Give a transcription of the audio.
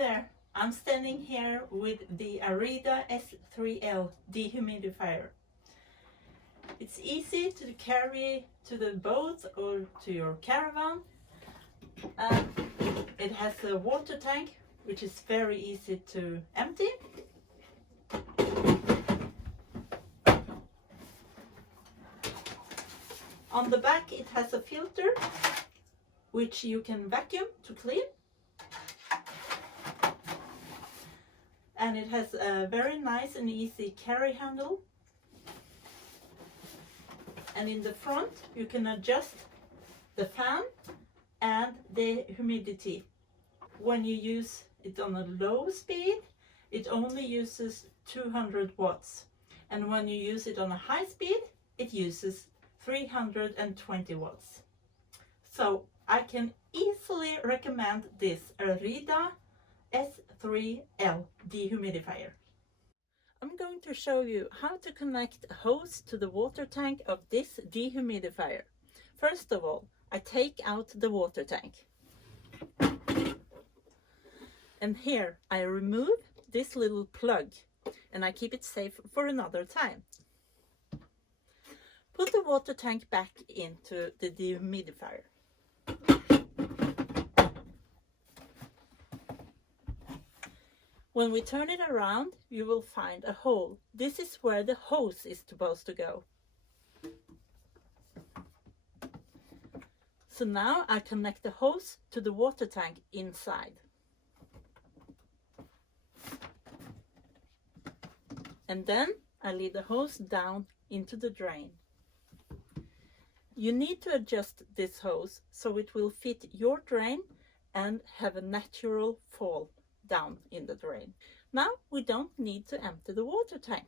there, I'm standing here with the Arida S3L Dehumidifier. It's easy to carry to the boat or to your caravan. It has a water tank which is very easy to empty. On the back it has a filter which you can vacuum to clean. And it has a very nice and easy carry handle. And in the front you can adjust the fan and the humidity. When you use it on a low speed, it only uses 200 watts. And when you use it on a high speed, it uses 320 watts. So I can easily recommend this Arida S3L Dehumidifier. I'm going to show you how to connect a hose to the water tank of this dehumidifier. First of all, I take out the water tank. And here I remove this little plug and I keep it safe for another time. Put the water tank back into the dehumidifier. When we turn it around, you will find a hole. This is where the hose is supposed to go. So now I connect the hose to the water tank inside. And then I lead the hose down into the drain. You need to adjust this hose so it will fit your drain and have a natural fall down in the drain. Now we don't need to empty the water tank.